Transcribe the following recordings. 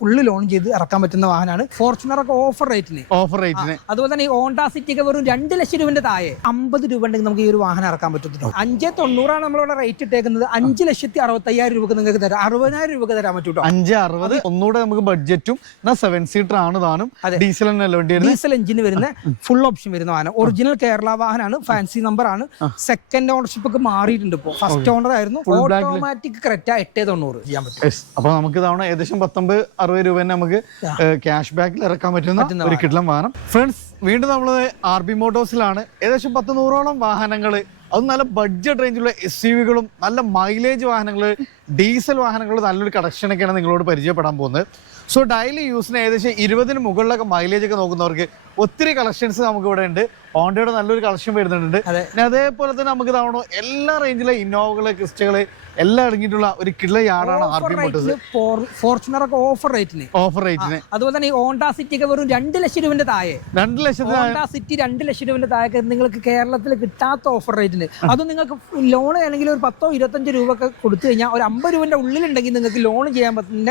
Full loan ചെയ്ത് ഇറക്കാൻ പറ്റുന്ന വാഹനമാണ്. ഫോർച്യൂണറൊക്കെ ഓഫർ റേറ്റിന്. അതുപോലെ തന്നെ ഈ ഹോണ്ട സിറ്റി ഒക്കെ വെറും 2 ലക്ഷം രൂപന്റെ താഴെ 50 രൂപ ഉണ്ടെങ്കിൽ നമുക്ക് ഈ ഒരു വാഹനം ഇറക്കാൻ പറ്റും. 590 നമ്മളിവിടെ റേറ്റ് ഇട്ടേക്കുന്നത്. 5,65,000 രൂപക്ക് നിങ്ങൾക്ക് തരാം. 60,000 രൂപക്ക് തരാൻ പറ്റും. 560 ഒന്നുകൂടെ നമുക്ക് ബഡ്ജറ്റും 7 സീറ്റർ ആണ് താനും. ഡീസൽ എഞ്ചിന് വരുന്ന ഫുൾ ഓപ്ഷൻ വരുന്ന വാഹനം. ഒറിജിനൽ കേരള വാഹനമാണ്. ഫാൻസി നമ്പർ ആണ്. സെക്കൻഡ് ഓണർഷിപ്പ് ഒക്കെ മാറിയിട്ടുണ്ട്. ഇപ്പോൾ ഫസ്റ്റ് ഓണർ ആയിരുന്നു. ഓട്ടോമാറ്റിക് ക്രെറ്റ 890 ചെയ്യാൻ പറ്റും. അപ്പൊ നമുക്ക് തവണ ഏകദേശം 19-60 രൂപ നമുക്ക് ക്യാഷ് ബാക്കിൽ ഇറക്കാൻ പറ്റുന്ന ഒരു കിടിലൻ വാഹനം. ഫ്രണ്ട്സ്, വീണ്ടും നമ്മള് RB മോട്ടോഴ്സിലാണ്. ഏകദേശം 100-100ഓളം വാഹനങ്ങൾ, അത് നല്ല ബഡ്ജറ്റ് റേഞ്ചിലുള്ള SUV-കളും നല്ല മൈലേജ് വാഹനങ്ങൾ, ഡീസൽ വാഹനങ്ങൾ, നല്ലൊരു കളക്ഷനൊക്കെയാണ് നിങ്ങളോട് പരിചയപ്പെടാൻ പോകുന്നത്. സോ ഡെയിലി യൂസിന് ഏകദേശം 20-ന് മുകളിലൊക്കെ മൈലേജ് ഒക്കെ നോക്കുന്നവർക്ക് ഒത്തിരി കളക്ഷൻസ് നമുക്ക് ഇവിടെ ഉണ്ട്. ഹോണ്ടയുടെ നല്ലൊരു കളക്ഷൻ വരുന്നുണ്ട്. പിന്നെ അതേപോലെ തന്നെ നമുക്ക് തവണ എല്ലാ റേഞ്ചിലെ ഇന്നോവകള്, ക്രിസ്റ്റകള് എല്ലാം അടങ്ങിയിട്ടുള്ള ഒരു കിള്ള യാർഡാണ് RB മോട്ടോഴ്സ്. ഫോർച്യൂണർ ഒക്കെ ഓഫർ റേറ്റിന്. അതുപോലെ തന്നെ ഈ ഹോണ്ട സിറ്റി ഒക്കെ വെറും 2 ലക്ഷം രൂപന്റെ താഴെ. 2 ലക്ഷത്തിന് ഹോണ്ട സിറ്റി 2 ലക്ഷം രൂപന്റെ താഴെ നിങ്ങൾക്ക് കേരളത്തിൽ കിട്ടാത്ത ഓഫർ റേറ്റിന്. അതും നിങ്ങൾക്ക് ലോൺ ആണെങ്കിൽ ഒരു 10-25 രൂപ ഒക്കെ കൊടുത്തു കഴിഞ്ഞാൽ ഒരു 50 രൂപന്റെ ഉള്ളിലുണ്ടെങ്കിൽ നിങ്ങൾക്ക് ലോൺ ചെയ്യാൻ പറ്റുന്ന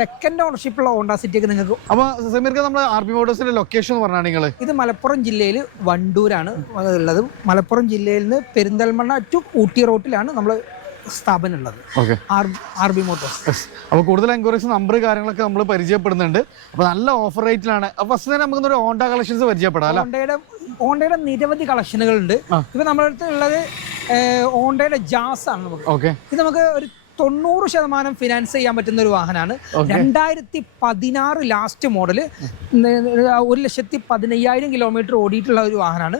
സെക്കൻഡ് ഓണർഷിപ്പുള്ള ഹോണ്ട സിറ്റി ഒക്കെ നിങ്ങൾക്ക്. അപ്പൊ സമീർക്ക് നമ്മുടെ RB മോട്ടോഴ്സിന്റെ ലൊക്കേഷൻ പറഞ്ഞാൽ നിങ്ങൾ ഇത് മലപ്പുറം ജില്ലയിൽ വണ്ടൂരാണ് ഉള്ളത്. മലപ്പുറം ജില്ലയിൽ നിന്ന് പെരിന്തൽമണ്ണ ടു ഊട്ടി റോട്ടിലാണ് നമ്മൾ സ്ഥാപനം ഉള്ളത്. RB Motors. അപ്പോൾ കൂടുതൽ എൻക്വയറീസ് നമ്പർ കാര്യങ്ങളൊക്കെ നമ്മൾ പരിചയപ്പെടുന്നുണ്ട്. അപ്പോൾ നല്ല ഓഫർ റേറ്റിലാണ്. ഫസ്റ്റ് തന്നെ നമുക്ക് ഹോണ്ട കളക്ഷൻസ് പരിചയപ്പെടാം. ഹോണ്ടയുടെ നിരവധി കളക്ഷനുകൾ ഉണ്ട്. ഇപ്പൊ നമ്മുടെ അടുത്ത് ഉള്ളത് ഹോണ്ടയുടെ ജാസ് ആണ്. നമുക്ക് ഇത് നമുക്ക് ഒരു 90% ഫിനാൻസ് ചെയ്യാൻ പറ്റുന്ന ഒരു വാഹനമാണ്. 2016 ലാസ്റ്റ് മോഡല്, 1,15,000 കിലോമീറ്റർ ഓടിയിട്ടുള്ള ഒരു വാഹനമാണ്.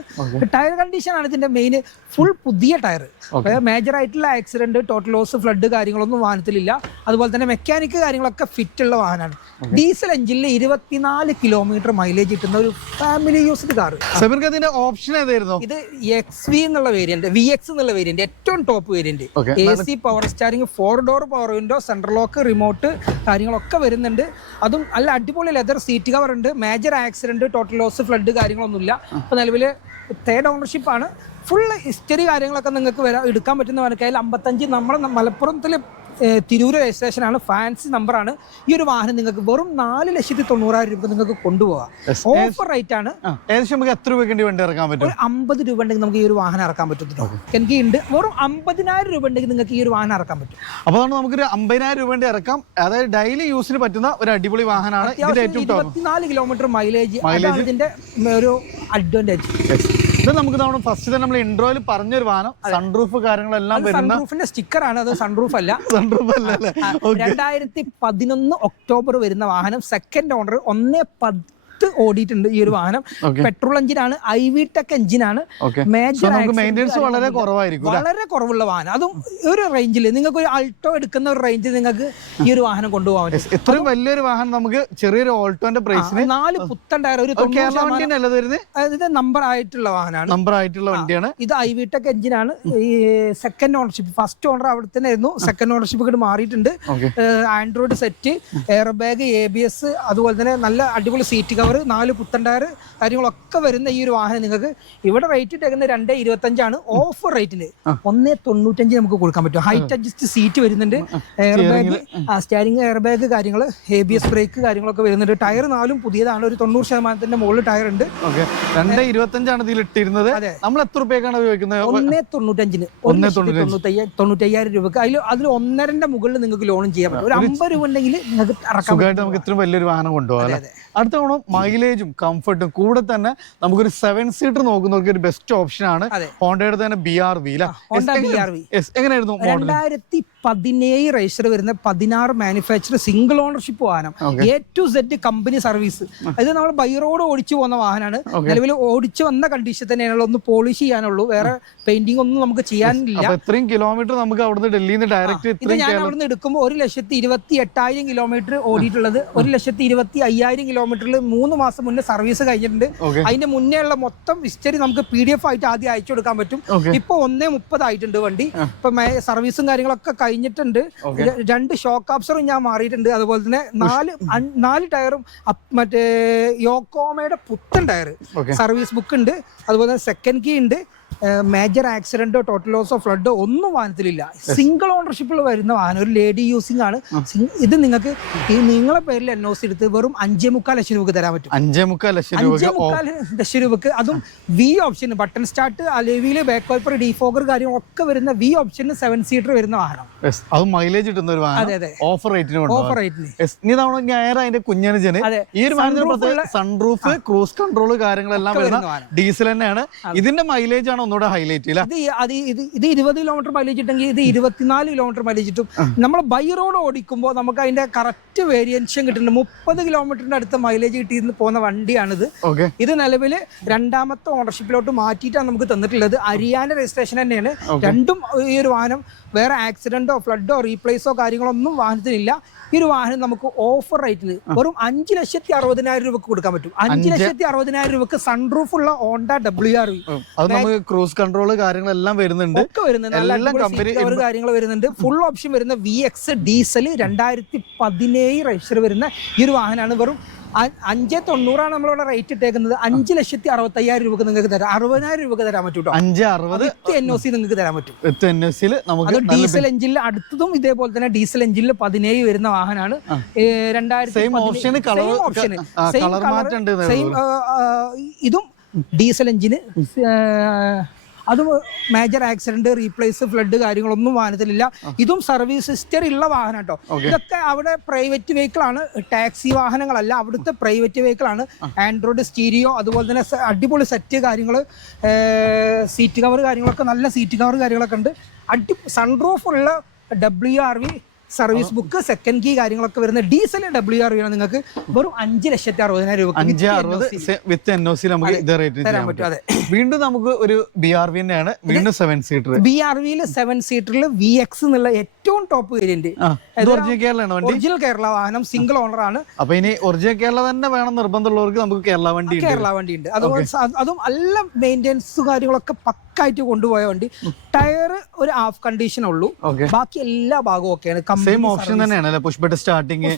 ടയർ കണ്ടീഷൻ ആണ് ഇതിന്റെ മെയിൻ. ഫുൾ പുതിയ ടയർ. മേജർ ആയിട്ടുള്ള ആക്സിഡന്റ്, ടോട്ടൽ ലോസ്, ഫ്ലഡ് കാര്യങ്ങളൊന്നും വാഹനത്തിലില്ല. അതുപോലെ തന്നെ മെക്കാനിക് കാര്യങ്ങളൊക്കെ ഫിറ്റ് ഉള്ള വാഹനമാണ്. ഡീസൽ എഞ്ചിനിൽ 24 കിലോമീറ്റർ മൈലേജ് കിട്ടുന്ന ഒരു ഫാമിലി യൂസ്ഡ് കാർ. ഓപ്ഷൻ ഏതായിരുന്നു? ഇത് XV എന്നുള്ള വേരിയന്റ്, VX എന്നുള്ള വേരിയന്റ്, ഏറ്റവും top variant. AC power steering, 4 door power window, central lock, remote കാര്യങ്ങളൊക്കെ വരുന്നുണ്ട്. അതും നല്ല അടിപൊളി ലെതർ സീറ്റ് കവർ ഉണ്ട്. Major accident, total loss, flood കാര്യങ്ങളൊന്നുമില്ല. ഇപ്പൊ നിലവിൽ 3rd ഓണർഷിപ്പ് ആണ്. ഫുൾ ഹിസ്റ്ററി കാര്യങ്ങളൊക്കെ നിങ്ങൾക്ക് എടുക്കാൻ പറ്റുന്ന കയ്യിൽ 55 നമ്മുടെ മലപ്പുറത്തിൽ തിരൂര് രജിസ്ട്രേഷനാണ്. ഫാൻസി നമ്പറാണ്. ഈ ഒരു വാഹനം നിങ്ങൾക്ക് വെറും 4,90,000 രൂപ നിങ്ങൾക്ക് കൊണ്ടുപോകാം. ഓഫർ റേറ്റ് ആണ്. ഏകദേശം നമുക്ക് എത്ര രൂപയ്ക്ക് വണ്ടി ഇറക്കാൻ പറ്റും? ഒരു 50 രൂപ ഉണ്ടെങ്കിൽ നമുക്ക് ഈ ഒരു വാഹനം ഇറക്കാൻ പറ്റും. എനിക്ക് ഉണ്ട്. വെറും 50,000 രൂപ ഉണ്ടെങ്കിൽ നിങ്ങൾക്ക് ഈ ഒരു വാഹനം ഇറക്കാൻ പറ്റും. അപ്പോൾ നമുക്കൊരു 50,000 രൂപ ഇറക്കാം. അതായത് ഡെയിലി യൂസിന് പറ്റുന്ന ഒരു അടിപൊളി വാഹനമാണ്. 24 കിലോമീറ്റർ മൈലേജ് ഇതിന്റെ ഒരു അഡ്വാൻറ്റേജ്. ഇത് നമുക്ക് തവണ ഫസ്റ്റ് തന്നെ നമ്മൾ ഇൻട്രോയിൽ പറഞ്ഞൊരു വാഹനം, സൺറൂഫ് കാര്യങ്ങളെല്ലാം വരുന്ന സൺറൂഫിന്റെ സ്റ്റിക്കർ ആണ്. അത് സൺറൂഫ് അല്ല. 2011 ഒക്ടോബർ വരുന്ന വാഹനം. സെക്കൻഡ് ഓണർ 1.10 ഓടിയിട്ടുണ്ട് ഈ ഒരു വാഹനം. പെട്രോൾ എഞ്ചിനാണ്. IV-ടെക് എഞ്ചിനാണ്. വളരെ കുറവായിരിക്കും, വളരെ കുറവുള്ള വാഹനം. അതും ഒരു റേഞ്ചിൽ നിങ്ങൾക്ക് ഒരു അൾട്ടോ എടുക്കുന്ന ഒരു റേഞ്ചിൽ നിങ്ങൾക്ക് ഈ ഒരു വാഹനം കൊണ്ടുപോകാൻ പറ്റും. ഇത്രയും വലിയൊരു വാഹനം നമുക്ക് ചെറിയൊരു ഓൾട്ടോന്റെ പ്രൈസിന് 4 പുത്തൻ ടയർ, ഒരു നമ്പർ ആയിട്ടുള്ള വാഹനമാണ്. നമ്പർ ആയിട്ടുള്ള വണ്ടിയാണ് ഇത്. IV-ടെക് എഞ്ചിനാണ്. ഈ സെക്കൻഡ് ഓണർഷിപ്പ്. ഫസ്റ്റ് ഓണർ അവിടെ തന്നെ ആയിരുന്നു. സെക്കൻഡ് ഓണർഷിപ്പ് ഇങ്ങോട്ട് മാറിയിട്ടുണ്ട്. Android set, air bag, ABS, അതുപോലെ തന്നെ നല്ല അടിപൊളി സീറ്റ് കവർ, 4 പുത്തൻ ടയർ കാര്യങ്ങളൊക്കെ വരുന്ന ഈ ഒരു വാഹനം നിങ്ങൾക്ക് ഇവിടെ റേറ്റ് ഇട്ടേക്കുന്നത് 2.25 ഓഫർ റേറ്റിന് 1.95 നമുക്ക് കൊടുക്കാൻ പറ്റും. ഹൈറ്റ് അഡ്ജസ്റ്റ് സീറ്റ് വരുന്നുണ്ട്. Air bag, steering air bag കാര്യങ്ങൾ, ABS ബ്രേക്ക് കാര്യങ്ങളൊക്കെ വരുന്നുണ്ട്. ടയർ 4 പുതിയതാണ്. ഒരു 90% മുകളിൽ ടയർ ഉണ്ട്. 2.25 ഇതിൽ ഇട്ടിരുന്നത്. നമ്മൾ എത്ര രൂപയ്ക്കാണ് ഉപയോഗിക്കുന്നത്? 1.95 95,000 രൂപക്ക്. അതിൽ 1.5ന്റെ മുകളിൽ നിങ്ങൾക്ക് ലോണും ചെയ്യാൻ പറ്റും. ഒരു 50 രൂപ ഉണ്ടെങ്കിൽ നിങ്ങൾക്ക് നമുക്ക് ഇത്രയും വലിയൊരു വാഹനം കൊണ്ടുപോകാം. അടുത്ത തവണ മൈലേജും കംഫർട്ടും കൂടെ തന്നെ നമുക്കൊരു 7 സീറ്റർ നോക്കുന്നവർക്ക് ഒരു ബെസ്റ്റ് ഓപ്ഷൻ ആണ് ഹോണ്ടയുടെ തന്നെ BRV. എങ്ങനെയായിരുന്നു? 2017 രജിസ്റ്റർ വരുന്ന 16 മാനുഫാക്ചർ സിംഗിൾ ഓണർഷിപ്പ് വാഹനം. A to Z company service. ഇത് നമ്മൾ ബൈ റോഡ് ഓടിച്ചു പോകുന്ന വാഹനമാണ്. നിലവിൽ ഓടിച്ചു വന്ന കണ്ടീഷൻ തന്നെയാണ്. ഒന്ന് പോളിഷ് ചെയ്യാനുള്ളൂ. വേറെ പെയിന്റിംഗ് ഒന്നും നമുക്ക് ചെയ്യാനില്ല. ഇത്രയും കിലോമീറ്റർ നമുക്ക് അവിടുന്ന് ഡൽഹിയിൽ നിന്ന് ഡയറക്റ്റ് ഞാൻ അവിടുന്ന് എടുക്കുമ്പോൾ 1,28,000 കിലോമീറ്റർ ഓടിയിട്ടുള്ളത്. 1,25,000 കിലോമീറ്ററിൽ 3 മാസം മുന്നേ സർവീസ് കഴിഞ്ഞിട്ടുണ്ട്. അതിന്റെ മുന്നേ ഉള്ള മൊത്തം ഹിസ്റ്ററി നമുക്ക് PDF ആയിട്ട് ആദ്യം അയച്ചു കൊടുക്കാൻ പറ്റും. ഇപ്പൊ 1.30 ആയിട്ടുണ്ട് വണ്ടി. ഇപ്പൊ സർവീസും കാര്യങ്ങളൊക്കെ കഴിഞ്ഞിട്ടുണ്ട്. 2 ഷോക്ക് അബ്സറും ഞാൻ മാറിയിട്ടുണ്ട്. അതുപോലെ തന്നെ 4 ടയറും മറ്റേ യോക്കോമയുടെ പുത്തൻ ടയർ സർവീസ് ബുക്ക് ഉണ്ട്. അതുപോലെ തന്നെ സെക്കൻഡ് കീ ഉണ്ട്. മേജർ ആക്സിഡന്റോ ടോട്ടൽ ലോസോ ഫ്ലഡോ ഒന്നും വാഹനത്തിലില്ല. സിംഗിൾ ഓണർഷിപ്പിൽ വരുന്ന വാഹനം, ഒരു ലേഡി യൂസിംഗ് ആണ്. ഇത് നിങ്ങൾക്ക് ഈ നിങ്ങളെ പേരിൽ NOC എടുത്ത് വെറും 5.25 ലക്ഷം രൂപക്ക് തരാൻ പറ്റും. 5.25 ലക്ഷം രൂപക്ക്. അതും V ഓപ്ഷൻ, ബട്ടൺ സ്റ്റാർട്ട്, അലോവിയിൽ ബാക്ക് വൈപ്പർ, ഡീഫോഗർ കാര്യങ്ങളൊക്കെ വരുന്ന V ഓപ്ഷന് 7 സീറ്റർ വരുന്ന വാഹനം. അത് മൈലേജ് കിട്ടുന്ന ഒരു വാഹനം. ഓഫർ റേറ്റിന് അതിന്റെ കുഞ്ഞനുജന് ഈ ഒരു സൺറൂഫ്, ക്രൂസ് കൺട്രോൾ കാര്യങ്ങളെല്ലാം വരുന്ന ഡീസൽ തന്നെയാണ്. ഇതിന്റെ മൈലേജ് ആണ് ഒന്നുകൂടെ ഹൈലൈറ്റ് ഇല്ല. ഇത് 20 കിലോമീറ്റർ മൈലേജ് കിട്ടെങ്കിൽ ഇത് 24 കിലോമീറ്റർ മൈലേജ് കിട്ടും. നമ്മൾ ബൈ റോഡ് ഓടിക്കുമ്പോൾ നമുക്ക് അതിന്റെ കറക്റ്റ് വേരിയൻഷൻ കിട്ടുന്നുണ്ട്. 30 കിലോമീറ്ററിന്റെ അടുത്ത മൈലേജ് കിട്ടിയിരുന്ന് പോകുന്ന വണ്ടിയാണിത്. ഇത് നിലവിൽ 2ാമത്തെ ഓണർഷിപ്പിലോട്ട് മാറ്റിയിട്ടാണ് നമുക്ക് തന്നിട്ടുള്ളത്. ഹരിയാന രജിസ്ട്രേഷൻ തന്നെയാണ്. രണ്ടും ഈ ഒരു വാഹനം വേറെ ആക്സിഡന്റോ ഫ്ലഡോ റീപ്ലേസോ കാര്യങ്ങളൊന്നും വാഹനത്തിനില്ല. ഈ ഒരു വാഹനം നമുക്ക് ഓഫർ റേറ്റിന് വെറും 5,60,000 രൂപക്ക് കൊടുക്കാൻ പറ്റും. 5,60,000 രൂപക്ക് സൺറൂഫ് ഉള്ള ഹോണ്ട WRV. അത് നമുക്ക് ക്രൂസ് കൺട്രോൾ കാര്യങ്ങളെല്ലാം വരുന്നുണ്ട്, ഒക്കെ വരുന്നുണ്ട്. കാര്യങ്ങൾ വരുന്നുണ്ട്. ഫുൾ ഓപ്ഷൻ വരുന്ന VX ഡീസൽ 2017 രജിസ്റ്റർ വരുന്ന ഈ ഒരു വാഹനമാണ്. വെറും 590 നമ്മളിവിടെ റേറ്റ് ഇട്ടേക്കുന്നത്. 5,65,000 രൂപക്ക് നിങ്ങൾക്ക് തരാം. 60,000 രൂപക്ക് തരാൻ പറ്റും. 560 NOC നിങ്ങൾക്ക് തരാൻ പറ്റും. നമുക്ക് ഡീസൽ എഞ്ചിനിൽ അടുത്തതും ഇതേപോലെ തന്നെ ഡീസൽ എഞ്ചിനിൽ 17 വരുന്ന വാഹനമാണ്. 2017 ഇതും ഡീസൽ എഞ്ചിന്. അതും മേജർ ആക്സിഡന്റ് റീപ്ലേസ് ഫ്ലഡ് കാര്യങ്ങളൊന്നും വാഹനത്തിലില്ല. ഇതും സർവീസ് ഹിസ്റ്ററി ഉള്ള വാഹനം കേട്ടോ. ഇതൊക്കെ അവിടെ പ്രൈവറ്റ് വെഹിക്കിൾ ആണ്, ടാക്സി വാഹനങ്ങളല്ല. അവിടുത്തെ പ്രൈവറ്റ് വെഹിക്കിൾ ആണ്. ആൻഡ്രോയിഡ് സ്റ്റീരിയോ, അതുപോലെ തന്നെ അടിപൊളി സെറ്റ് കാര്യങ്ങൾ, സീറ്റ് കവർ കാര്യങ്ങളൊക്കെ, നല്ല സീറ്റ് കവർ കാര്യങ്ങളൊക്കെ ഉണ്ട്. സൺറൂഫ് ഉള്ള WRV service book, second key കാര്യങ്ങളൊക്കെ വരുന്ന ഡീസൽ WRV ആണ്. നിങ്ങൾക്ക് വെറും 5,60,000 രൂപ തരാൻ പറ്റും. അതെ, വീണ്ടും നമുക്ക് ഒരു BRV തന്നെയാണ്. വീണ്ടും 7 സീറ്റർ. BRV 7 സീറ്ററിൽ VX എന്നുള്ള ഏറ്റവും ടോപ്പ് വേരിയന്റ്. ഒറിജിനൽ കേരള വാഹനം, സിംഗിൾ ഓണർ ആണ്. അപ്പൊ ഇനി ഒറിജിനൽ കേരള തന്നെ വേണം നിർബന്ധമുള്ളവർക്ക് നമുക്ക് കേരള വണ്ടി ഉണ്ട്. അതുപോലെ അതും നല്ല മെയിൻ്റെനൻസ് കാര്യങ്ങളൊക്കെ പക്കായിട്ട് കൊണ്ടുപോയ വണ്ടി. ടയർ ഒരു ഹാഫ് കണ്ടീഷൻ ഉള്ളൂ, ബാക്കി എല്ലാ ഭാഗവും ഒക്കെയാണ്. സെയിം ഓപ്ഷൻ തന്നെയാണ്. പുഷ് ബട്ടൺ സ്റ്റാർട്ടിംഗ്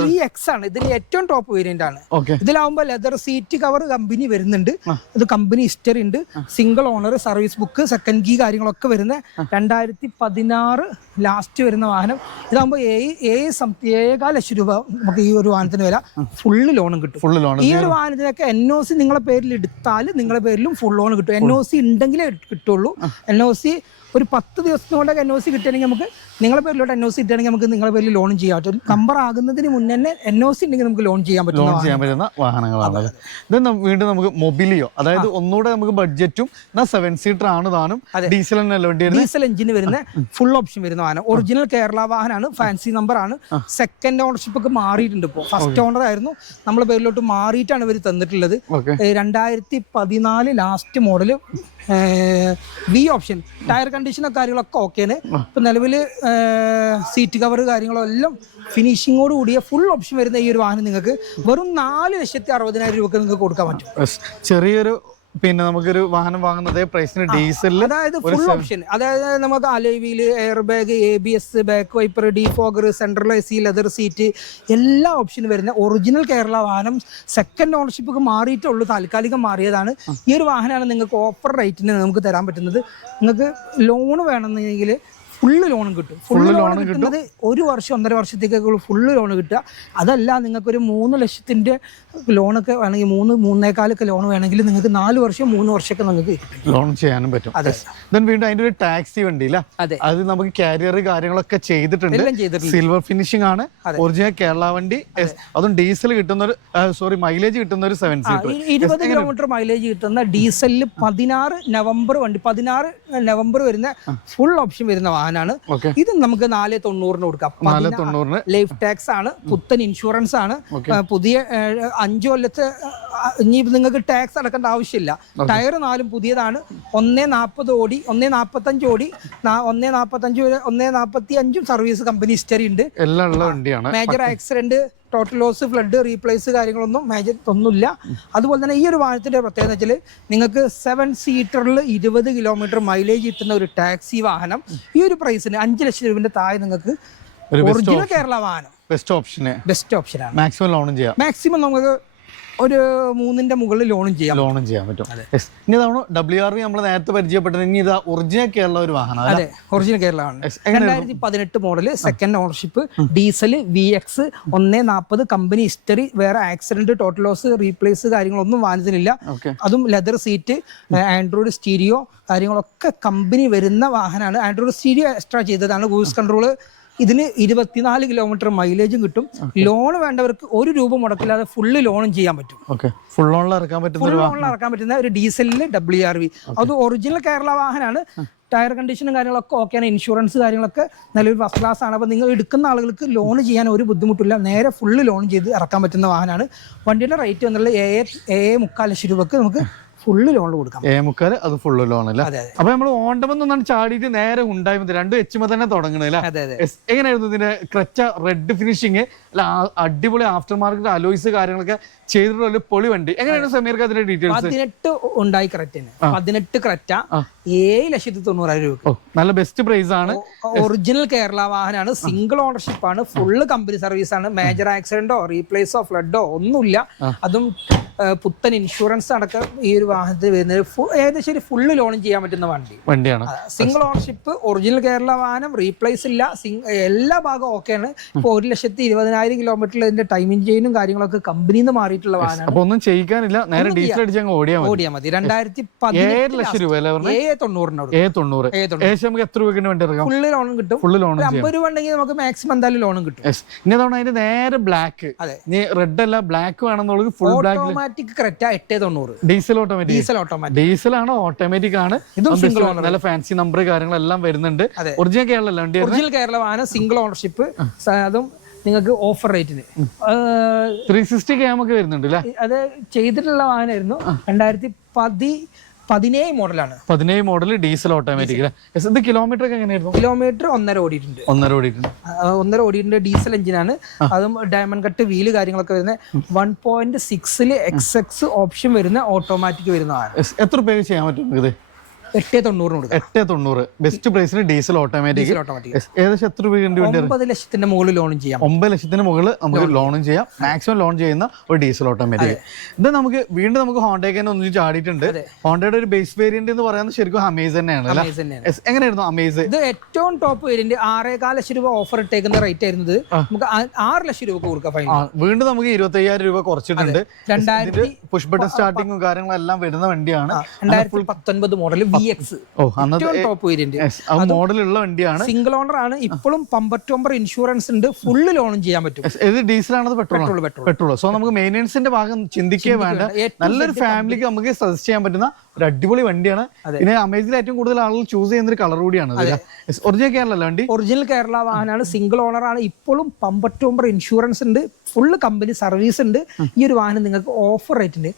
VX ആണ്. ഇതിൽ ഏറ്റവും ടോപ്പ് വേരിയന്റ് ആണ്. ഇതിലാവുമ്പോൾ ലെതർ സീറ്റ് കവർ കമ്പനി വരുന്നുണ്ട്. ഇത് കമ്പനി ഹിസ്റ്ററി ഉണ്ട്. Single owner, service book, second key കാര്യങ്ങളൊക്കെ വരുന്ന 2016 ലാസ്റ്റ് വരുന്ന വാഹനം. ഇതാകുമ്പോൾ 7.25 ലക്ഷം രൂപ നമുക്ക് ഈ ഒരു വാഹനത്തിന് വില. ഫുള്ള് ലോണും കിട്ടും. ഈ ഒരു വാഹനത്തിനൊക്കെ NOC നിങ്ങളെ പേരിൽ എടുത്താൽ നിങ്ങളെ പേരിലും ഫുൾ ലോൺ കിട്ടും. NOC ഉണ്ടെങ്കിലേ കിട്ടുള്ളൂ. NOC ഒരു 10 ദിവസത്തിനോടൊക്കെ NOC കിട്ടുകയാണെങ്കിൽ നമുക്ക് നിങ്ങളുടെ പേരിലോട്ട് NOC കിട്ടുകയാണെങ്കിൽ നമുക്ക് നിങ്ങളുടെ പേരിൽ ലോൺ ചെയ്യാൻ പറ്റും. നമ്പർ ആകുന്നതിന് മുന്നേ തന്നെ NOC ഉണ്ടെങ്കിൽ നമുക്ക് ലോൺ ചെയ്യാൻ പറ്റുന്ന വാഹനങ്ങളാണ്. ഇത് വീണ്ടും നമുക്ക് മൊബിലിയോ, അതായത് ഒന്നുകൂടെ നമുക്ക് ബഡ്ജറ്റും 7 സീറ്റർ ആണ് താനും. ഡീസൽ ഡീസൽ എഞ്ചിന് വരുന്ന ഫുൾ ഓപ്ഷൻ വരുന്ന വാഹനം. ഒറിജിനൽ കേരള വാഹനമാണ്. ഫാൻസി നമ്പർ ആണ്. സെക്കൻഡ് ഓണർഷിപ്പ് ഒക്കെ മാറിയിട്ടുണ്ട്. ഇപ്പോൾ ഫസ്റ്റ് ഓണർ ആയിരുന്നു, നമ്മളെ പേരിലോട്ട് മാറിയിട്ടാണ് ഇവർ തന്നിട്ടുള്ളത്. 2014 last model V option. Tyre കണ്ടീഷനൊക്കെ കാര്യങ്ങളൊക്കെ ഓക്കെയാണ്. ഇപ്പൊ നിലവിൽ സീറ്റ് കവർ കാര്യങ്ങളെല്ലാം ഫിനിഷിങ്ങോട് കൂടിയ ഫുൾ ഓപ്ഷൻ വരുന്ന ഈ ഒരു വാഹനം നിങ്ങൾക്ക് വെറും 4,60,000 രൂപക്ക് നിങ്ങൾക്ക് കൊടുക്കാൻ പറ്റും. ചെറിയൊരു നമുക്കൊരു വാഹനം വാങ്ങുന്നത് പ്രൈസിന് ഡീസൽ, അതായത് ഫുൾ ഓപ്ഷൻ. അതായത് നമുക്ക് alloy, air bag, ABS, back wiper, defogger, central AC, leather seat, എല്ലാ ഓപ്ഷനും വരുന്ന ഒറിജിനൽ കേരള വാഹനം. സെക്കൻഡ് ഓണർഷിപ്പ് മാറിയിട്ടുള്ളൂ, താൽക്കാലികം മാറിയതാണ്. ഈ ഒരു വാഹനമാണ് നിങ്ങൾക്ക് ഓഫർ റേറ്റിന് നമുക്ക് തരാൻ പറ്റുന്നത്. നിങ്ങൾക്ക് ലോൺ വേണമെന്നെങ്കിൽ ഫുള്ള് ലോണും കിട്ടും. ഫുള്ള് ലോൺ കിട്ടുന്നത് 1 വർഷം 1.5 വർഷത്തേക്കുള്ള ഫുള്ള് ലോൺ കിട്ടുക. അതല്ല നിങ്ങൾക്കൊരു 3 ലക്ഷത്തിൻ്റെ ലോണൊക്കെ വേണമെങ്കിൽ 3.25 ലോൺ വേണമെങ്കിൽ നിങ്ങൾക്ക് 4 വർഷം 3 വർഷമൊക്കെ നിങ്ങൾക്ക് ലോൺ ചെയ്യാനും പറ്റും. അതെ. വീണ്ടും അതിന്റെ ഒരു ടാക്സി വണ്ടി ഇല്ല, അത് നമുക്ക് കാരിയർ കാര്യങ്ങളൊക്കെ ചെയ്തിട്ടുണ്ട്. സിൽവർ ഫിനിഷിംഗ് ആണ്. ഒറിജിനൽ കേരള വണ്ടി. അതും ഡീസൽ കിട്ടുന്ന ഒരു മൈലേജ് കിട്ടുന്ന ഒരു 7 സീറ്റർ. 20 കിലോമീറ്റർ മൈലേജ് കിട്ടുന്ന ഡീസലിൽ 16 നവംബർ വരുന്ന ഫുൾ ഓപ്ഷൻ വരുന്ന വാഹനം. ഇത് നമുക്ക് 490 കൊടുക്കാം. 490 ലൈഫ് ടാക്സ് ആണ്. പുത്തൻ ഇൻഷുറൻസ് ആണ്. പുതിയ 5 കൊല്ലത്തെ ഇനി നിങ്ങൾക്ക് ടാക്സ് അടക്കേണ്ട ആവശ്യമില്ല. ടയർ 4 പുതിയതാണ്. 1.40 ഓടി, 1.45 ഓടി, 1.45 സർവീസ് കമ്പനി ഹിസ്റ്ററി ഉണ്ട്. Major accident, total loss, flood, replace കാര്യങ്ങളൊന്നും മേജർ ഒന്നുമില്ല. അതുപോലെ തന്നെ ഈ ഒരു വാഹനത്തിന്റെ പ്രത്യേകത വെച്ചാൽ നിങ്ങൾക്ക് 7 സീറ്ററിൽ 20 കിലോമീറ്റർ മൈലേജ് കിട്ടുന്ന ഒരു ടാക്സി വാഹനം ഈ ഒരു പ്രൈസിന് 5 ലക്ഷം രൂപന്റെ താഴെ നിങ്ങൾക്ക് ഒറിജിനൽ കേരള വാഹനം ബെസ്റ്റ് ഓപ്ഷനാണ്. മാക്സിമം ലോണും ചെയ്യാം. മാക്സിമം നമുക്ക് ഒരു 3ന്റെ മുകളിൽ ലോണും ചെയ്യാം പറ്റും. ഇനി തവണ WRV നമ്മൾ നേരത്തെ പരിചയപ്പെട്ടത്, ഇനി ഇതാ ഒറിജിനൽ കേരള ഒരു വാഹനം. അതെ, ഒറിജിനൽ കേരളമാണ്. 2018 model, second ownership, diesel, VX 140, company history, വേറെ ആക്സിഡന്റ്, ടോട്ടൽ ലോസ്, റീപ്ലേസ് കാര്യങ്ങളൊന്നും വാഹനത്തിനില്ല. അതും ലെതർ സീറ്റ്, ആൻഡ്രോയിഡ് സ്റ്റീരിയോ കാര്യങ്ങളൊക്കെ കമ്പനി വരുന്ന വാഹനമാണ്. ആൻഡ്രോയിഡ് സ്റ്റീരിയോ എക്സ്ട്രാ ചെയ്തതാണ്. Cruise control. ഇതിന് 24 കിലോമീറ്റർ മൈലേജും കിട്ടും. ലോൺ വേണ്ടവർക്ക് 1 രൂപ മുടക്കില്ലാതെ ഫുള്ള് ലോണും ചെയ്യാൻ പറ്റും. ഫുൾ ലോണിൽ ഇറക്കാൻ പറ്റുന്ന ഒരു ഡീസലില് WRV. അത് ഒറിജിനൽ കേരള വാഹനമാണ്. ടയർ കണ്ടീഷനും കാര്യങ്ങളൊക്കെ ഓക്കെയാണ്. ഇൻഷുറൻസ് കാര്യങ്ങളൊക്കെ നല്ലൊരു ഫസ്റ്റ് ക്ലാസ് ആണ്. അപ്പോൾ നിങ്ങൾ എടുക്കുന്ന ആളുകൾക്ക് ലോൺ ചെയ്യാൻ ഒരു ബുദ്ധിമുട്ടില്ല. നേരെ ഫുള്ള് ലോൺ ചെയ്ത് ഇറക്കാൻ പറ്റുന്ന വാഹനമാണ്. വണ്ടിയുടെ റേറ്റ് വന്നുള്ളത് 7.25 ലക്ഷം രൂപക്ക് നമുക്ക് ഫുള്ള് ലോൺ കൊടുക്കാം. 7.25 അത് ഫുള്ള് ലോൺ അല്ല. അപ്പൊ നമ്മൾ ഓണ്ടമെന്നാണ് ചാടിയിട്ട് നേരെ ഉണ്ടായി 2 HM തന്നെ തുടങ്ങണല്ലേ. എങ്ങനെയായിരുന്നു ഇതിന്റെ ക്രെറ്റ റെഡ് ഫിനിഷിങ്, അടിപൊളി ആഫ്റ്റർ മാർക്കറ്റ് അലോയ്സ് കാര്യങ്ങളൊക്കെ ചെയ്തിട്ടുള്ള പൊളി വണ്ടി. എങ്ങനെയാണ് സമീർക്ക് അതിന്റെ ഡീറ്റെയിൽസ്? 18 ഉണ്ടായി ക്രെറ്റന്. 18 ക്രെറ്റ 7,90,000 രൂപ. നല്ല ബെസ്റ്റ് പ്രൈസ് ആണ്. ഒറിജിനൽ കേരള വാഹനമാണ്. സിംഗിൾ ഓണർഷിപ്പ് ആണ്. ഫുള്ള് കമ്പനി സർവീസ് ആണ്. മേജർ ആക്സിഡന്റോ റീപ്ലേസോ ഫ്ലഡോ ഒന്നുമില്ല. അതും പുത്തൻ ഇൻഷുറൻസ് അടക്കം ഈ ഒരു വാഹനത്തിൽ വരുന്നത് ഏകദേശം ഫുള്ള് ലോണും ചെയ്യാൻ പറ്റുന്ന വണ്ടിയാണ്. സിംഗിൾ ഓണർഷിപ്പ്, ഒറിജിനൽ കേരള വാഹനം, റീപ്ലേസ് ഇല്ല, എല്ലാ ഭാഗവും ഓക്കെയാണ്. ഇപ്പൊ 1,20,000 കിലോമീറ്ററിൽ ഇതിന്റെ ടൈമിംഗ് ചെയിനും കാര്യങ്ങളൊക്കെ കമ്പനിയിൽ നിന്ന് മാറിയിട്ടുള്ള വാഹനമാണ്. ഒന്നും ചെയ്യിക്കാനില്ല, നേരെ ഡീസൽ അടിച്ച് ഓടിയാൽ മതി. 2018 എത്ര രൂപയ്ക്ക് വണ്ടി ഇറക്കാം? ഫുള്ള് ലോണും കിട്ടും. 50 രൂപ ഉണ്ടെങ്കിൽ നമുക്ക് മാക്സിമം എന്തായാലും ലോണും കിട്ടും. ഇനി തവണ അതിന്റെ നേരെ ബ്ലാക്ക്, റെഡ് അല്ല ബ്ലാക്ക് വേണമെന്നുള്ളത് full black. Automatic Creta 890. Diesel automatic. ഡീസലാണ്, ഓട്ടോമാറ്റിക് ആണ്. നല്ല ഫാൻസി നമ്പർ കാര്യങ്ങളെല്ലാം വരുന്നുണ്ട്. ഒറിജിനൽ കേരള വണ്ടി, ഒറിജിനൽ കേരള വാഹനം, സിംഗിൾ ഓണർഷിപ്പ്. അതും നിങ്ങൾക്ക് ഓഫർ റേറ്റിന് 360 ഒക്കെ വരുന്നുണ്ട് അല്ലേ? അത് ചെയ്തിട്ടുള്ള വാഹനമായിരുന്നു. 2017 മോഡലാണ്. 17 മോഡൽ ഡീസൽ ഓട്ടോമാറ്റിക്. ഇത് കിലോമീറ്റർ ഒക്കെ എങ്ങനെയായിരുന്നു? കിലോമീറ്റർ 1.5 ഓടിയിട്ടുണ്ട്. 1.5 ഓടിയിട്ടുണ്ട്. ഡീസൽ എഞ്ചിനാണ്. അതും ഡയമണ്ട് കട്ട് വീല് കാര്യങ്ങളൊക്കെ വരുന്ന 1.6 XX ഓപ്ഷൻ വരുന്ന ഓട്ടോമാറ്റിക് വരുന്ന വാഹനം. എത്ര രൂപ ചെയ്യാൻ പറ്റും ഇത്? 890 ബെസ്റ്റ് പ്രൈസിന് ഡീസൽ ഓട്ടോമാറ്റിക്. ഏകദേശം എത്ര രൂപ? 9 ലക്ഷത്തിന്റെ മുകളിൽ ലോണും ചെയ്യാം. 9 ലക്ഷത്തിന് മുകളിൽ നമുക്ക് ലോണും ചെയ്യാം. മാക്സിമം ലോൺ ചെയ്യുന്ന ഒരു ഡീസൽ ഓട്ടോമാറ്റിക്. ഇത് നമുക്ക് വീണ്ടും നമുക്ക് ഹോണ്ടയ്ക്ക് തന്നെ ഒന്നിച്ച് ചാടിയിട്ടുണ്ട്. ഹോണ്ടയുടെ ഒരു ബേസ് വേരിയന്റ് എന്ന് പറയുന്നത് ശരിക്കും അമേസ് തന്നെയാണ്. എങ്ങനെയായിരുന്നു അമേസ്? ഇത് ഏറ്റവും ടോപ്പ് വേരിയന്റ് 6.25 ലക്ഷം രൂപ ഓഫർ ഇട്ടേക്കുന്ന റേറ്റ് ആയിരുന്നത്. നമുക്ക് 6 ലക്ഷം രൂപ കൊടുക്കാം. വീണ്ടും നമുക്ക് 25,000 രൂപ കുറച്ചിട്ടുണ്ട്. 2000 പുഷ് ബട്ടൺ സ്റ്റാർട്ടിങ്ങും കാര്യങ്ങളെല്ലാം വരുന്ന വണ്ടിയാണ്. 2019 മോഡൽ ടോപ്പ് വേരിയന്റ് മോഡലുള്ള വണ്ടിയാണ്. സിംഗിൾ ഓണർ ആണ്. ഇപ്പോഴും 59 ഇൻഷുറൻസ് ഉണ്ട്. ഫുള്ള് ലോണും ചെയ്യാൻ പറ്റും. ഇത് ഡീസലാണത് പെട്രോൾ. സോ നമുക്ക് മെയിൻ്റെനൻസിന്റെ ഭാഗം ചിന്തിക്കേ വേണ്ട. നല്ലൊരു ഫാമിലിക്ക് നമുക്ക് സജസ്റ്റ് ചെയ്യാൻ പറ്റുന്ന ഒരു അടിപൊളി വണ്ടിയാണ്. പിന്നെ അമേസിൽ ഏറ്റവും കൂടുതൽ ആളുകൾ ചൂസ് ചെയ്യുന്ന ഒരു കളർ കൂടിയാണ്. ഒറിജിനൽ കേരള വണ്ടി, ഒറിജിനൽ കേരള വാഹനമാണ്. സിംഗിൾ ഓണർ ആണ്. ഇപ്പോഴും 59 ഇൻഷുറൻസ് ഉണ്ട്. ഫുള്ള് കമ്പനി സർവീസ് ഉണ്ട്. ഈ ഒരു വാഹനം നിങ്ങൾക്ക് ഓഫർ റേറ്റിന്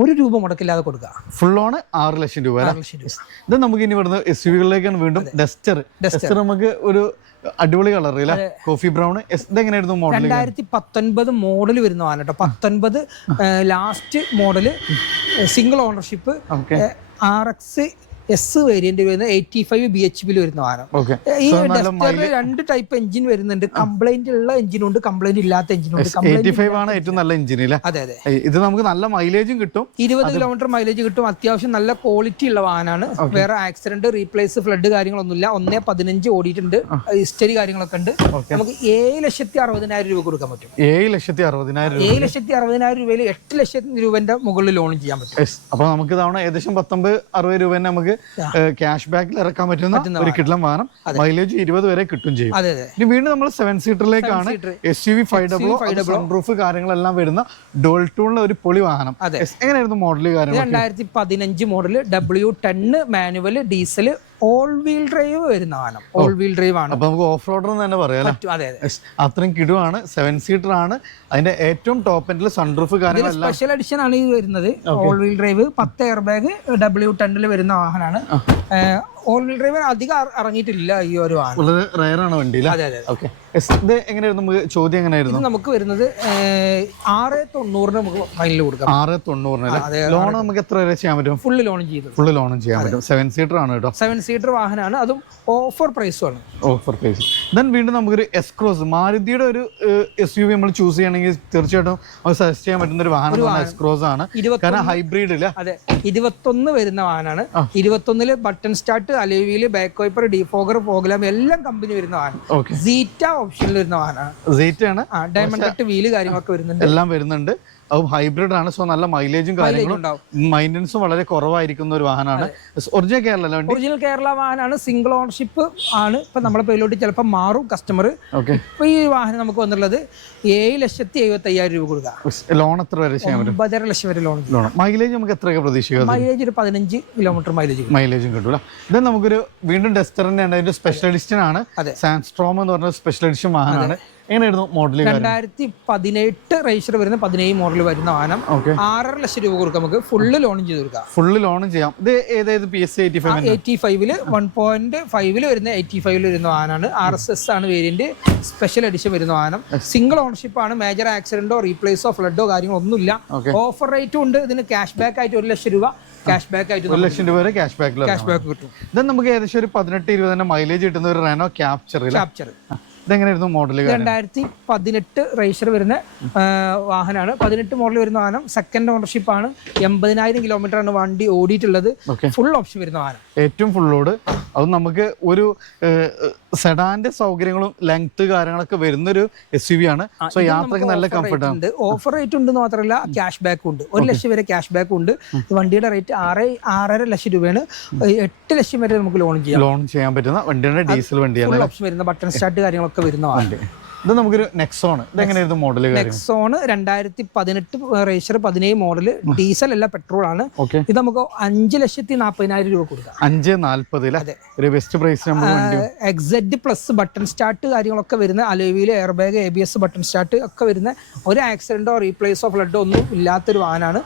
1 രൂപ മുടക്കില്ലാതെ കൊടുക്കുക. ഫുൾ ഓൺ 6 ലക്ഷം രൂപ. ഇത് നമുക്ക് ഇനി ഇവിടുന്ന് SUV-കളിലേക്കാണ് വീണ്ടും. ഡസ്റ്റർ നമുക്ക് ഒരു അടിപൊളി കളർ അല്ലേ, കോഫി ബ്രൗൺ. ഇതെങ്ങനെയായിരുന്നു മോഡൽ? 2019 മോഡൽ വരുന്ന വാഹനം കേട്ടോ. 19 last model, single ownership, RX S variant വരുന്ന 85 BHP വരുന്ന വാഹനം. ഈ ഡസ്റ്ററിൽ 2 ടൈപ്പ് എഞ്ചിൻ വരുന്നുണ്ട്. കംപ്ലൈന്റ് ഉള്ള എഞ്ചിനുണ്ട്, കംപ്ലൈന്റ് ഇല്ലാത്ത എഞ്ചിനുണ്ട്. 85 ആണ് ഏറ്റവും നല്ല എഞ്ചിൻ. അതെ. ഇത് നമുക്ക് നല്ല മൈലേജും കിട്ടും. 20 കിലോമീറ്റർ മൈലേജ് കിട്ടും. അത്യാവശ്യം നല്ല ക്വാളിറ്റി ഉള്ള വാഹനമാണ്. വേറെ ആക്സിഡന്റ്, റീപ്ലേസ്, ഫ്ലഡ് കാര്യങ്ങളൊന്നുമില്ല. 1.15 ഓടിയിട്ടുണ്ട്. ഹിസ്റ്ററി കാര്യങ്ങളൊക്കെ ഉണ്ട്. നമുക്ക് 7,60,000 രൂപ കൊടുക്കാൻ പറ്റും. 7,60,000 രൂപയിൽ 8 ലക്ഷം രൂപന്റെ മുകളിൽ ലോൺ ചെയ്യാൻ പറ്റും. അപ്പൊ നമുക്ക് തവണ ഏകദേശം 19-60 രൂപ നമുക്ക് ക്യാഷ് ബാക്കിൽ ഇറക്കാൻ പറ്റുന്ന ഒരു കിട്ടലം വാഹനം. മൈലേജ് 20 വരെ കിട്ടും ചെയ്യും. ഇനി വീണ്ടും നമ്മൾ 7 സീറ്ററിലേക്കാണ്. SUV 500 സൺറൂഫ് കാര്യങ്ങളെല്ലാം വരുന്ന ഡോൾ ടൂണിലെ ഒരു പൊളി വാഹനം. എങ്ങനെയായിരുന്നു മോഡൽ കാര്യങ്ങൾ? 2015 model W10 manual diesel all wheel drive വരുന്ന വാഹനം. ഓൾ വീൽ ഡ്രൈവ് ആണ്. അപ്പൊ നമുക്ക് ഓഫ് റോഡർ തന്നെ പറയാം. അത്രയും കിടുവാണ്. 7 സീറ്റർ ആണ്. അതിന്റെ ഏറ്റവും ടോപ്പ് എൻഡിൽ സൺറൂഫ് കാര്യങ്ങളെല്ലാം സ്പെഷ്യൽ എഡിഷൻ ആണ് ഈ വരുന്നത്. All wheel drive, 10 air bag, W10 വരുന്ന വാഹനമാണ്. ഓൾ വീൽ ഡ്രൈവ് അധികം ഇറങ്ങിയിട്ടില്ല ഈ ഒരു വാഹനം. വളരെ റയർ ആണ് വണ്ടി. അതെ അതെ. ഓക്കെ, ഇത് എങ്ങനെയായിരുന്നു നമുക്ക് ചോദ്യം എങ്ങനെയായിരുന്നു? ഇത് നമുക്ക് വരുന്നത് 690 നമുക്ക് ഫൈനൽ കൊടുക്കാം. 690 ലോൺ നമുക്ക് എത്ര വരെ ചെയ്യാൻ പറ്റും? ഫുള്ള് ലോൺ ചെയ്തു. ഫുള്ള് ലോണും ചെയ്യാൻ പറ്റും. 7 സീറ്റർ ആണ് കേട്ടോ. 7 സീറ്റർ വാഹനമാണ്, അതും ഓഫർ പ്രൈസുമാണ്. Offer price. ദെൻ വീണ്ടും നമുക്കൊരു എസ് ക്രോസ്, മാരുതിയുടെ ഒരു SUV നമ്മൾ ചൂസ് ചെയ്യണമെങ്കിൽ തീർച്ചയായിട്ടും നമുക്ക് സജസ്റ്റ് ചെയ്യാൻ പറ്റുന്ന ഒരു വാഹനം എസ് ക്രോസ് ആണ്. കാരണം ഹൈബ്രിഡ് ഇല്ല. അതെ, 21 വരുന്ന വാഹനമാണ്. 21 button start, alloy, back wiper, defogger, fog lamp എല്ലാം കമ്പനി വരുന്ന വാഹനം. സീറ്റ ഓപ്ഷനിൽ വരുന്ന വാഹനമാണ്. ഡയമണ്ട് കട്ട് വീല് കാര്യങ്ങളൊക്കെ വരുന്നുണ്ട്, എല്ലാം വരുന്നുണ്ട്. അതും ഹൈബ്രിഡ് ആണ്. സോ നല്ല മൈലേജും കാര്യങ്ങളും മൈൻ്റനൻസും വളരെ കുറവായിരിക്കുന്ന ഒരു വാഹനമാണ്. ഒറിജിനൽ കേരള വണ്ടി, ഒറിജിനൽ കേരള വാഹനമാണ്. സിംഗിൾ ഓണർഷിപ്പ് ആണ്. ഇപ്പൊ നമ്മുടെ പേരിലോട്ട് ചിലപ്പോൾ മാറും കസ്റ്റമർ. ഇപ്പൊ ഈ വാഹനം നമുക്ക് വന്നുള്ളത് 7,75,000 രൂപ കൊടുക്കാം. ലോൺ എത്ര വരെ ചെയ്യാൻ പറ്റും? 9.5 ലക്ഷം വരെ ലോൺ. മൈലേജ് നമുക്ക് എത്രയൊക്കെ പ്രതീക്ഷിക്കാം? മൈലേജ് ഒരു 15 കിലോമീറ്റർ മൈലേജും കിട്ടൂല. ഇത് നമുക്കൊരു വീണ്ടും ഡസ്റ്ററിന്റെ അതിന്റെ സ്പെഷ്യൽ എഡിഷൻ ആണ്. സാൻഡ്സ്ട്രോം എന്ന് പറഞ്ഞ സ്പെഷ്യൽ എഡിഷൻ വാഹനമാണ്. എങ്ങനെയായിരുന്നു മോഡൽ? 2018 രജിസ്റ്റർ വരുന്ന 17 മോഡൽ വരുന്ന വാഹനം. 6.5 ലക്ഷം രൂപ കൊടുക്കാം. നമുക്ക് ഫുള്ള് ലോണും ചെയ്ത് കൊടുക്കാം. ഫുള്ള് ലോണും ചെയ്യാം. ഇത് ഏതായത് PS 85 1.5 വരുന്ന 85 വരുന്ന വാഹനമാണ്. RSS ആണ് വേരിയന്റ്. സ്പെഷ്യൽ എഡിഷൻ വരുന്ന വാഹനം. സിംഗിൾ ഓണർഷിപ്പ് ആണ്. മേജർ ആക്സിഡന്റോ റീപ്ലേസോ ഫ്ലഡോ കാര്യങ്ങളോ ഒന്നുമില്ല. ഓഫർ റേറ്റും ഉണ്ട്. ഇതിന് ക്യാഷ് ബാക്ക് ആയിട്ട് 1 ലക്ഷം രൂപ ക്യാഷ് ബാക്ക് ആയിട്ട് 1 ലക്ഷം രൂപ വരെ ക്യാഷ് ബാക്ക് കിട്ടും. ഇത് നമുക്ക് ഏകദേശം ഒരു 18-20 മൈലേജ് കിട്ടുന്ന ഒരു റെനോ ക്യാപ്ചർ. ഇതെങ്ങനെയായിരുന്നു മോഡൽ? 2018 രജിസ്റ്റർ വരുന്ന വാഹനമാണ്. 18 മോഡൽ വരുന്ന വാഹനം. സെക്കൻഡ് ഓണർഷിപ്പ് ആണ്. 80,000 കിലോമീറ്റർ ആണ് വണ്ടി ഓടിയിട്ടുള്ളത്. ഫുൾ ഓപ്ഷൻ വരുന്ന വാഹനം, ഏറ്റവും ഫുൾ ലോഡ്. അത് നമുക്ക് ഒരു സെഡാന്റെ സൗകര്യങ്ങളും ലെങ്ത് കാര്യങ്ങളൊക്കെ വരുന്നൊരു SUV ആണ്. സോ യാത്രക്ക് നല്ല കംഫർട്ട് ആണ്. ഓഫർ റേറ്റ് ഉണ്ടെന്ന് മാത്രമല്ല ക്യാഷ് ബാക്ക് ഉണ്ട്. 1 ലക്ഷം വരെ ക്യാഷ് ബാക്ക് ഉണ്ട്. വണ്ടിയുടെ റേറ്റ് 6.5 ലക്ഷം രൂപയാണ്. 8 ലക്ഷം വരെ നമുക്ക് ലോൺ ചെയ്യാൻ പറ്റുന്ന വണ്ടിയുടെ ഡീസൽ വണ്ടിയാണ്. ഓപ്ഷൻ വരുന്ന ബട്ടൺ സ്റ്റാർട്ട് കാര്യങ്ങളൊക്കെ വരുന്ന വണ്ടി. ഇത് നമുക്കൊരു നെക്സോൺ. ഇതെങ്ങനെയായിരുന്നു model? Nexon 2018 register 17 model. Diesel അല്ല, പെട്രോൾ ആണ്. ഇത് നമുക്ക് 5,40,000 രൂപ കൊടുക്കാം. 5,40,000 ഒരു best price. XZ plus button start കാര്യങ്ങളൊക്കെ വരുന്ന, alloy wheel, air bag, ABS button start ഒക്കെ വരുന്ന, ഒരു ആക്സിഡന്റോ റീപ്ലേസോ ഫ്ലഡോ ഒന്നും ഇല്ലാത്തൊരു വാഹനമാണ്.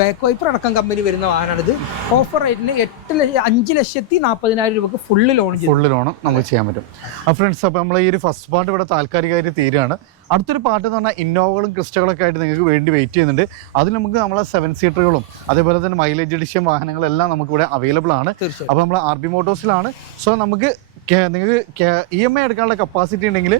ബാക്ക് വൈപ്പർ അടക്കം കമ്പനി വരുന്ന വാഹനമാണ് ഇത്. ഓഫർ റേറ്റിന് 5,40,000 രൂപക്ക് ഫുള്ള് ലോൺ നമുക്ക് ചെയ്യാൻ പറ്റും. ഫ്രണ്ട്സ്, അപ്പോൾ നമ്മൾ ഈ ഒരു ഫസ്റ്റ് പാർട്ട് ഇവിടെ താൽക്കാലികമായിട്ട് തീരുകയാണ്. അടുത്തൊരു പാർട്ട് എന്ന് പറഞ്ഞാൽ ഇന്നോവകളും ക്രിസ്റ്റകളൊക്കെ ആയിട്ട് നിങ്ങൾക്ക് വേണ്ടി വെയിറ്റ് ചെയ്യുന്നുണ്ട്. അതിൽ നമുക്ക് നമ്മളെ 7 സീറ്ററുകളും അതേപോലെ തന്നെ മൈലേജ് എഡിഷൻ വാഹനങ്ങളെല്ലാം നമുക്ക് ഇവിടെ അവൈലബിൾ ആണ്. അപ്പോൾ നമ്മൾ RB മോട്ടോഴ്സിലാണ്. സോ നമുക്ക് നിങ്ങൾക്ക് EMI എടുക്കാനുള്ള കപ്പാസിറ്റി ഉണ്ടെങ്കിൽ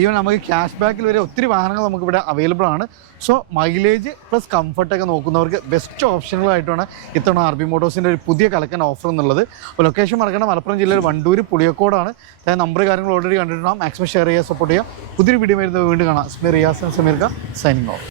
ഈവൻ നമുക്ക് ക്യാഷ് ബാക്കിൽ വരെ ഒത്തിരി വാഹനങ്ങൾ നമുക്ക് ഇവിടെ അവൈലബിൾ ആണ്. സോ മൈലേജ് പ്ലസ് കംഫർട്ടൊക്കെ നോക്കുന്നവർക്ക് ബെസ്റ്റ് ഓപ്ഷനുകളായിട്ടാണ് ഇത്തവണ RB മോട്ടോഴ്സിൻ്റെ ഒരു പുതിയ കലക്കൻ ഓഫർ എന്നുള്ളത്. അപ്പോൾ ലൊക്കേഷൻ മറക്കണം, മലപ്പുറം ജില്ലയിൽ വണ്ടൂർ പുളിയക്കോടാണ്. നമ്പർ കാര്യങ്ങൾ ഓൾറെഡി കണ്ടിട്ടുണ്ടാകും. മാക്സിമം ഷെയർ ചെയ്യുക, സപ്പോർട്ട് ചെയ്യുക. പുതിയൊരു വീഡിയോ വരുന്നത് വീണ്ടും കാണാം. റിയാസ് സമീർക്ക സൈനിങ് ഓഫ്.